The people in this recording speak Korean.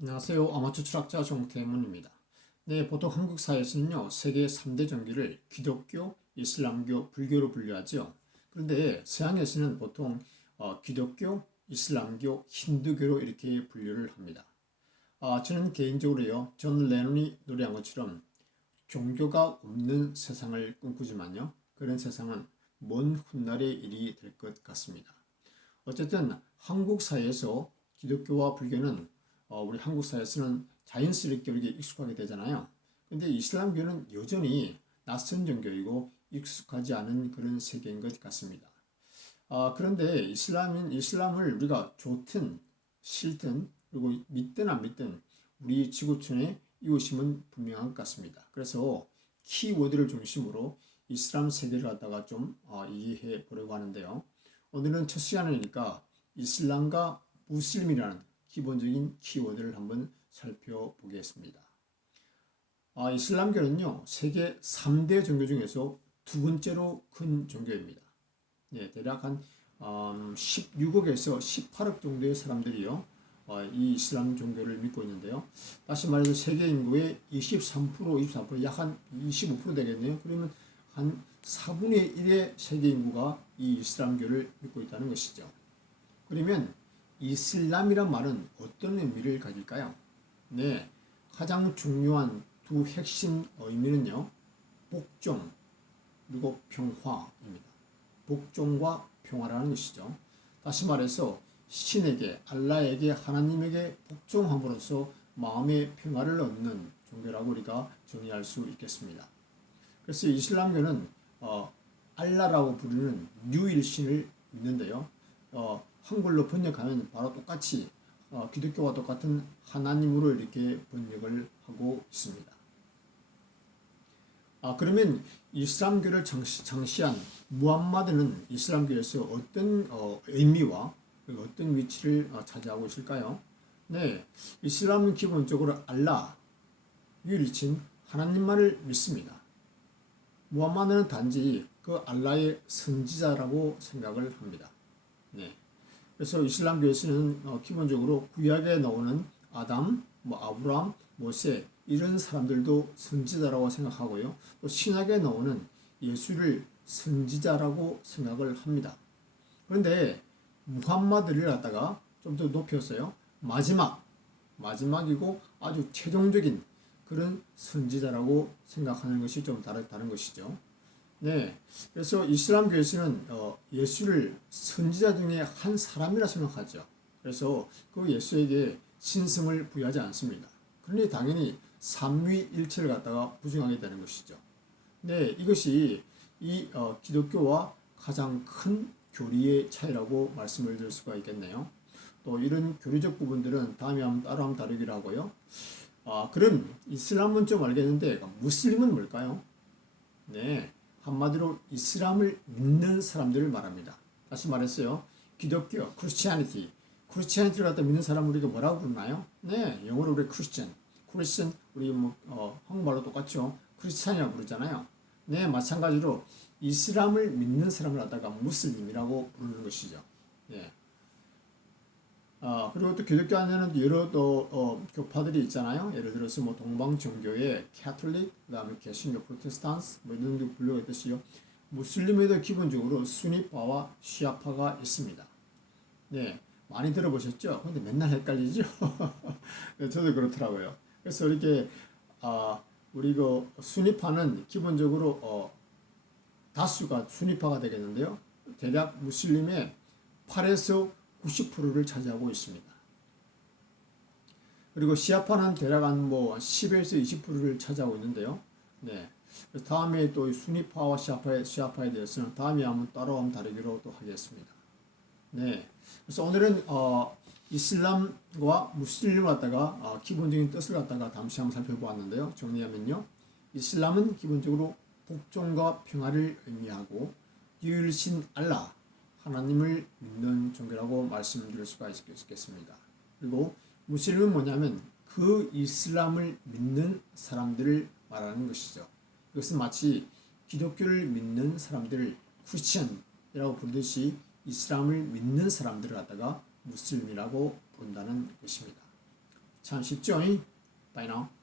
안녕하세요. 아마추어 철학자 정태문입니다. 네, 보통 한국 사회에서는요, 세계 3대 종교를 기독교, 이슬람교, 불교로 분류하죠. 그런데 서양에서는 보통 기독교, 이슬람교, 힌두교로 이렇게 분류를 합니다. 저는 개인적으로요, 존 레논이 노래한 것처럼 종교가 없는 세상을 꿈꾸지만요, 그런 세상은 먼 훗날의 일이 될 것 같습니다. 어쨌든 한국 사회에서 기독교와 불교는 우리 한국 사회에서는 자연스럽게 우리에게 익숙하게 되잖아요. 근데 이슬람교는 여전히 낯선 종교이고 익숙하지 않은 그런 세계인 것 같습니다. 그런데 이슬람을 우리가 좋든 싫든 그리고 믿든 안 믿든 우리 지구촌의 이웃임은 분명한 것 같습니다. 그래서 키워드를 중심으로 이슬람 세계를 갖다가 좀 이해해 보려고 하는데요. 오늘은 첫 시간이니까 이슬람과 무슬림이라는 기본적인 키워드를 한번 살펴보겠습니다. 이슬람교는요, 세계 3대 종교 중에서 두 번째로 큰 종교입니다. 네, 대략 한 16억에서 18억 정도의 사람들이요, 이 이슬람 종교를 믿고 있는데요. 다시 말해서 세계 인구의 23%, 약 한 25% 되겠네요. 그러면 한 4분의 1의 세계 인구가 이 이슬람교를 믿고 있다는 것이죠. 그러면 이슬람이란 말은 어떤 의미를 가질까요? 네, 가장 중요한 두 핵심 의미는요, 복종 그리고 평화입니다. 복종과 평화라는 것이죠. 다시 말해서 신에게, 알라에게, 하나님에게 복종함으로써 마음의 평화를 얻는 종교라고 우리가 정의할 수 있겠습니다. 그래서 이슬람교는 알라라고 부르는 유일신을 믿는데요. 한글로 번역하면 바로 똑같이 기독교와 똑같은 하나님으로 이렇게 번역을 하고 있습니다. 그러면 이슬람교를 창시한 무함마드는 이슬람교에서 어떤 의미와 어떤 위치를 차지하고 있을까요? 네, 이슬람은 기본적으로 알라, 유일신 하나님만을 믿습니다. 무함마드는 단지 그 알라의 선지자라고 생각을 합니다. 네. 그래서 이슬람교에서는 기본적으로 구약에 나오는 아담, 아브람, 모세 이런 사람들도 선지자라고 생각하고요. 또 신약에 나오는 예수를 선지자라고 생각을 합니다. 그런데 무함마드를 갖다가 좀 더 높였어요. 마지막이고 아주 최종적인 그런 선지자라고 생각하는 것이 좀 다른 것이죠. 네, 그래서 이슬람교에서는 예수를 선지자 중에 한 사람이라 생각하죠. 그래서 그 예수에게 신성을 부여하지 않습니다. 그러니 당연히 삼위일체를 갖다가 부정하게 되는 것이죠. 네, 이것이 이 기독교와 가장 큰 교리의 차이라고 말씀을 드릴 수가 있겠네요. 또 이런 교리적 부분들은 다음에 따로 한번 다루기로 하고요. 그럼 이슬람은 좀 알겠는데 무슬림은 뭘까요? 네, 한마디로 이슬람을 믿는 사람들을 말합니다. 다시 말했어요. 기독교, 크리스티애니티를 갖다 믿는 사람을 우리가 뭐라고 부르나요? 네, 영어로 우리 크리스천, 우리 한국말로 똑같죠. 크리스찬이라고 부르잖아요. 네, 마찬가지로 이슬람을 믿는 사람을 갖다가 무슬림이라고 부르는 것이죠. 예. 그리고 또 기독교 안에는 여러 교파들이 있잖아요. 예를 들어서 동방정교회 캐톨릭, 그다음에 개신교 프로테스탄트 이런 데 분류가 있듯이요. 무슬림에도 기본적으로 수니파와 시아파가 있습니다. 네, 많이 들어보셨죠? 근데 맨날 헷갈리죠? 네, 저도 그렇더라고요. 그래서 이렇게 우리 그 수니파는 기본적으로 다수가 수니파가 되겠는데요. 대략 무슬림의 8에서 90%를 차지하고 있습니다. 그리고 시아파는 대략 한 10에서 20%를 차지하고 있는데요. 네. 다음에 또 수니파와 시아파에 대해서는 다음에 한번 따로 한번 다루기로 또 하겠습니다. 네. 그래서 오늘은 이슬람과 무슬림을 갖다가 기본적인 뜻을 갖다가 잠시 한번 살펴보았는데요. 정리하면요. 이슬람은 기본적으로 복종과 평화를 의미하고 유일신 알라 하나님을 믿는 종교라고 말씀드릴 수가 있겠습니다. 그리고 무슬림은 뭐냐면 그 이슬람을 믿는 사람들을 말하는 것이죠. 이것은 마치 기독교를 믿는 사람들을 크리스천이라고 부르듯이 이슬람을 믿는 사람들을 갖다가 무슬림이라고 부른다는 것입니다. 참 쉽죠? Bye now.